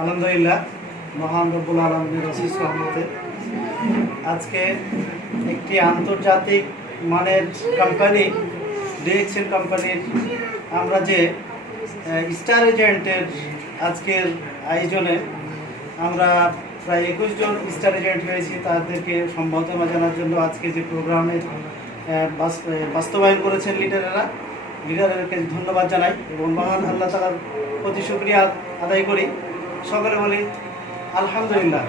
আলহামদুলিল্লাহ, মহান রব্বুল আলমের অশিস রহমতে। আজকে একটি আন্তর্জাতিক মানের কোম্পানি ডিএক্সএল কোম্পানির আমরা যে স্টার এজেন্টের আজকের আয়োজনে আমরা প্রায় একুশ জন স্টার এজেন্ট হয়েছি। তাদেরকে সম্বর্ধনা জানার জন্য আজকে যে প্রোগ্রামের বাস্তবায়ন করেছেন লিডারেরা লিডারকে ধন্যবাদ জানাই এবং মহান আল্লাহ তালার প্রতি শুক্রিয়া আদায় করি। সকলে বলি আলহামদুলিল্লাহ।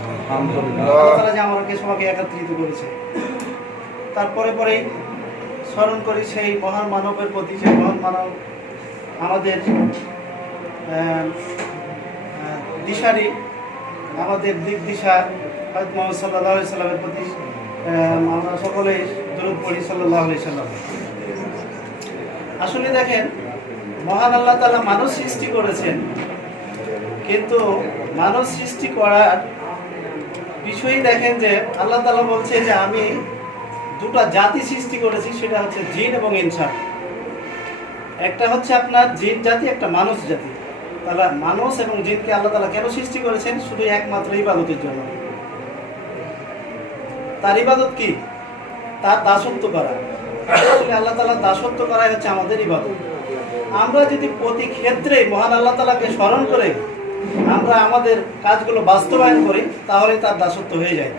আল্লাহ যে আমাকে সবাইকে একত্রিত করেছে। তারপরে পরেই স্মরণ করি সেই মহান মানবের প্রতি সেই মহান মানব আমাদের দিশারি আমাদের দিক দিশা হয়ত মোহাম্মদ সাল্লাহ সাল্লামের প্রতি আহ, আমরা সকলেই দূরত পড়ি সাল্লাহ সাল্লাম। আসলে দেখেন মহান আল্লাহ তালা মানুষ সৃষ্টি করেছেন। কিন্তু মানুষ সৃষ্টি করার বিষয়ই দেখেন যে আল্লাহ তালা বলছে যে আমি দুটা জাতি সৃষ্টি করেছি, সেটা হচ্ছে জিন এবং ইনসান। একটা হচ্ছে আপনার জিন জাতি, একটা মানুষ জাতি। তাহলে মানুষ এবং জিনকে আল্লাহ তালা কেন সৃষ্টি করেছেন? শুধু একমাত্র ইবাদতের জন্য। তার ইবাদত কি? তার দাসত্ব করা। আসলে আল্লাহ তালা দাসত্ব করাই হচ্ছে আমাদের ইবাদত। আমরা যদি প্রতি ক্ষেত্রে মহান আল্লাহ তালাকে স্মরণ করে আমরা আমাদের কাজগুলো বাস্তবায়ন করি, তাহলে তার দাসত্ব হয়ে যায়।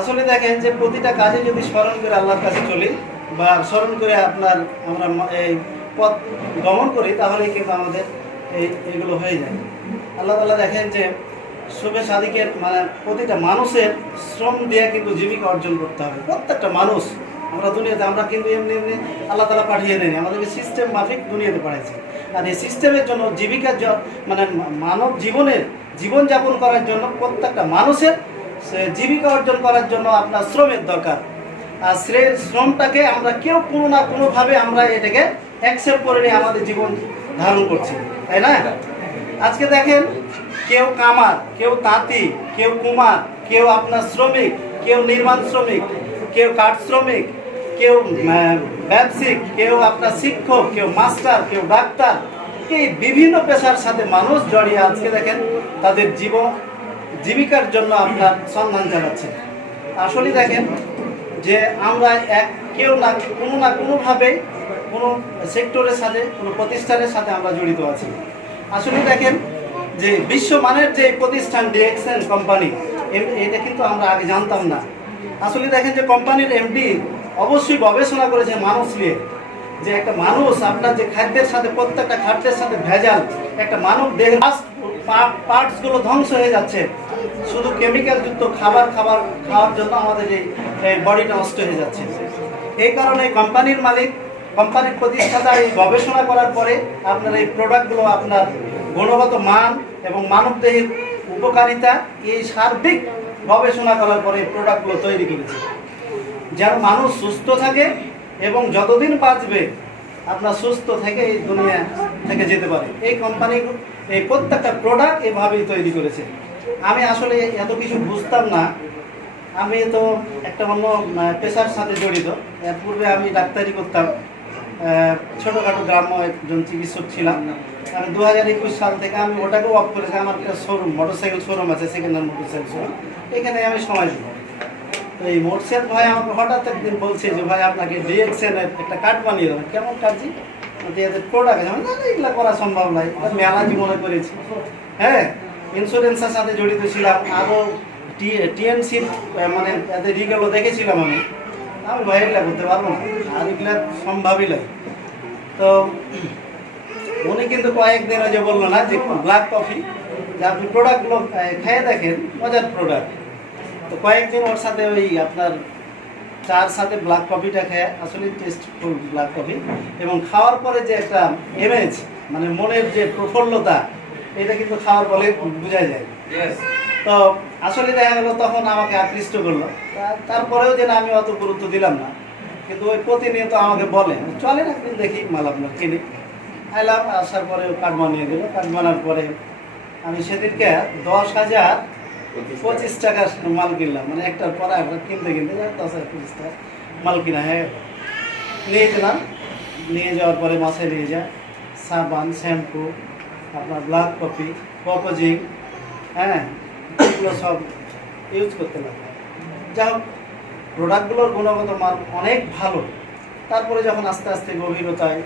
আসলে দেখেন যে প্রতিটা কাজে যদি স্মরণ করে আল্লাহর কাছে চলি, বা স্মরণ করে আপনার আমরা এই পথ গমন করি তাহলে কিন্তু আমাদের এই এগুলো হয়ে যায়। আল্লাহ তালা দেখেন যে শুভে সাদিকের মানে প্রতিটা মানুষের শ্রম দিয়ে কিন্তু জীবিকা অর্জন করতে হবে। প্রত্যেকটা মানুষ আমরা দুনিয়াতে, আমরা কিন্তু এমনি এমনি আল্লাহ তালা পাঠিয়ে দেয়নি। আমাদেরকে সিস্টেম মাফিক দুনিয়াতে পাঠাইছে। আর এই সিস্টেমের জন্য জীবিকার মানে মানব জীবনের জীবনযাপন করার জন্য প্রত্যেকটা মানুষের জীবিকা অর্জন করার জন্য আপনার শ্রমের দরকার। আর শ্রে- শ্রমটাকে আমরা কেউ কোনো না কোনোভাবে আমরা এটাকে অ্যাকসেপ্ট করে নিয়ে আমাদের জীবন ধারণ করছি। তাই না? আজকে দেখেন, কেউ কামার, কেউ তাঁতি, কেউ কুমার, কেউ আপনার শ্রমিক, কেউ নির্মাণ শ্রমিক, কেউ কাঠ শ্রমিক কেউ আহ, ব্যবসায়িক কেউ আপনার শিক্ষক কেউ মাস্টার কেউ ডাক্তার এই বিভিন্ন পেশার সাথে মানুষ জড়িয়ে আজকে দেখেন তাদের জীবন জীবিকার জন্য আপনার সন্ধান চালাচ্ছে আসলে দেখেন যে আমরা এক কেউ না কোনো না কোনোভাবে কোনো সেক্টরের সাথে কোনো প্রতিষ্ঠানের সাথে আমরা জড়িত আছি। আসলে দেখেন যে বিশ্বমানের যে প্রতিষ্ঠান ডিএক্সএন কোম্পানি এটা কিন্তু আমরা আগে জানতাম না। আসলে দেখেন যে কোম্পানির এমডি অবশ্যই গবেষণা করেছে মানুষ নিয়ে যে একটা মানুষ আপনার যে খাদ্যের সাথে, প্রত্যেকটা খাদ্যের সাথে ভেজাল, একটা মানব দেহের পার্টসগুলো ধ্বংস হয়ে যাচ্ছে। শুধু কেমিক্যাল যুক্ত খাবার খাবার খাওয়ার জন্য আমাদের এই বডিটা নষ্ট হয়ে যাচ্ছে। এই কারণে কোম্পানির মালিক কোম্পানির প্রতিষ্ঠাতা এই গবেষণা করার পরে আপনার এই প্রোডাক্টগুলো আপনার গুণগত মান এবং মানব দেহের উপকারিতা এই সার্বিক গবেষণা করার পরে এই প্রোডাক্টগুলো তৈরি করেছে। যেন মানুষ সুস্থ থাকে এবং যতদিন বাঁচবে, আপনার সুস্থ থেকে এই দুনিয়া থেকে যেতে পারে। এই কোম্পানি এই প্রত্যেকটা প্রোডাক্ট এভাবেই তৈরি করেছে। আমি আসলে এত কিছু বুঝতাম না। আমি তো একটা অন্য পেশার সাথে জড়িত। এর পূর্বে আমি ডাক্তারি করতাম। ছোটোখাটো গ্রাম্য একজন চিকিৎসক ছিলাম। আমি দু হাজার একুশ সাল থেকে আমি ওটাকেও অফ করেছি। আমার একটা শোরুম মোটরসাইকেল শোরুম আছে সেকেন্ড হ্যান্ড মোটরসাইকেল শোরুম এখানে আমি সময় এই মোটরসাইকেল ভাই আমাকে হঠাৎ একদিন বলছে যে ভাই আপনাকে ডিএক্সএন এর একটা কার্ড বানিয়ে দেবেন কেমন কার্ডজি এদের প্রোডাক্ট আমি না এগুলো করা সম্ভব নয়। মেলা জীবনে করেছি। হ্যাঁ ইন্স্যুরেন্সের সাথে জড়িত ছিলাম। আরও টিএনসি মানে এদের রিগেলও দেখেছিলাম আমি। আমি ভাই, এগুলা করতে পারব না। আর এগুলা সম্ভবই নয়। তো উনি কিন্তু কয়েকদিন যে বলল না যে ব্ল্যাক কফি যে আপনি প্রোডাক্টগুলো খেয়ে দেখেন, মজার প্রোডাক্ট তো কয়েকদিন ওর সাথে ওই আপনার চার সাথে ব্ল্যাক কফিটা খেয়ে আসলে টেস্টফুল ব্ল্যাক কফি এবং খাওয়ার পরে যে একটা ইমেজ মানে মনের যে প্রফুল্লতা এটা কিন্তু খাওয়ার পরে বোঝা যায়। তো আসলে দেখা গেল তখন আমাকে আকৃষ্ট করল। তারপরেও যেন আমি অত গুরুত্ব দিলাম না। কিন্তু ওই প্রতিনিয়ত আমাকে বলে চলেন একদিন দেখি মাল আপনার কিনে। আইলাম আসার পরে কার্ড বানিয়ে দিল কার্ড বানার পরে আমি সেদিনকে দশ হাজার পঁচিশ টাকার মাল কিনলাম মানে একটার পরে একবার কিনতে কিনতে দশ হাজার পঁচিশ টাকা মাল কিনা। হ্যাঁ নিয়ে গেলাম। নিয়ে যাওয়ার পরে মাসে নিয়ে যায়। সাবান, শ্যাম্পু, আপনার ব্ল্যাক কফি পপোজিং হ্যাঁ এগুলো সব ইউজ করতে লাগলাম। যা হোক প্রোডাক্টগুলোর গুণগত মান অনেক ভালো। তারপরে যখন আস্তে আস্তে গভীরতায়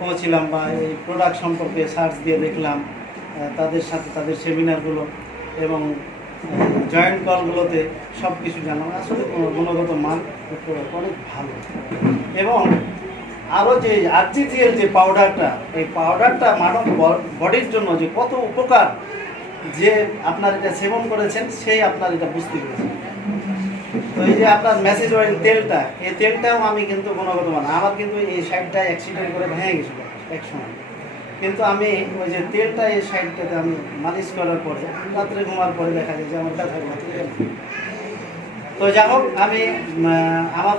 পৌঁছিলাম বা এই প্রোডাক্ট সম্পর্কে সার্চ দিয়ে দেখলাম তাদের সাথে তাদের সেমিনারগুলো এবং জয়েন্ট কলগুলোতে সব কিছু জানলাম আসলে গুণগত মান অনেক ভালো। এবং আরও যে আরজিজিএল যে পাউডারটা এই পাউডারটা মানব বডির জন্য যে কত উপকার যে আপনার এটা সেবন করেছেন, সেই আপনার এটা বুঝতে পেরেছেন। তো এই যে আপনার মেসেজ অয়েল তেলটা, এই তেলটাও আমি কিন্তু গুণগত মান, আমার কিন্তু এই সাইডটা অ্যাক্সিডেন্ট করে ভেঙে গেছিল এক সময় কিন্তু আমি ওই যে তেলটা এই সাইডটাতে আমি মালিশ করার পরে রাত্রে ঘুমার পরে দেখা যায় যে আমার ব্যথা তো যাই আমি আমার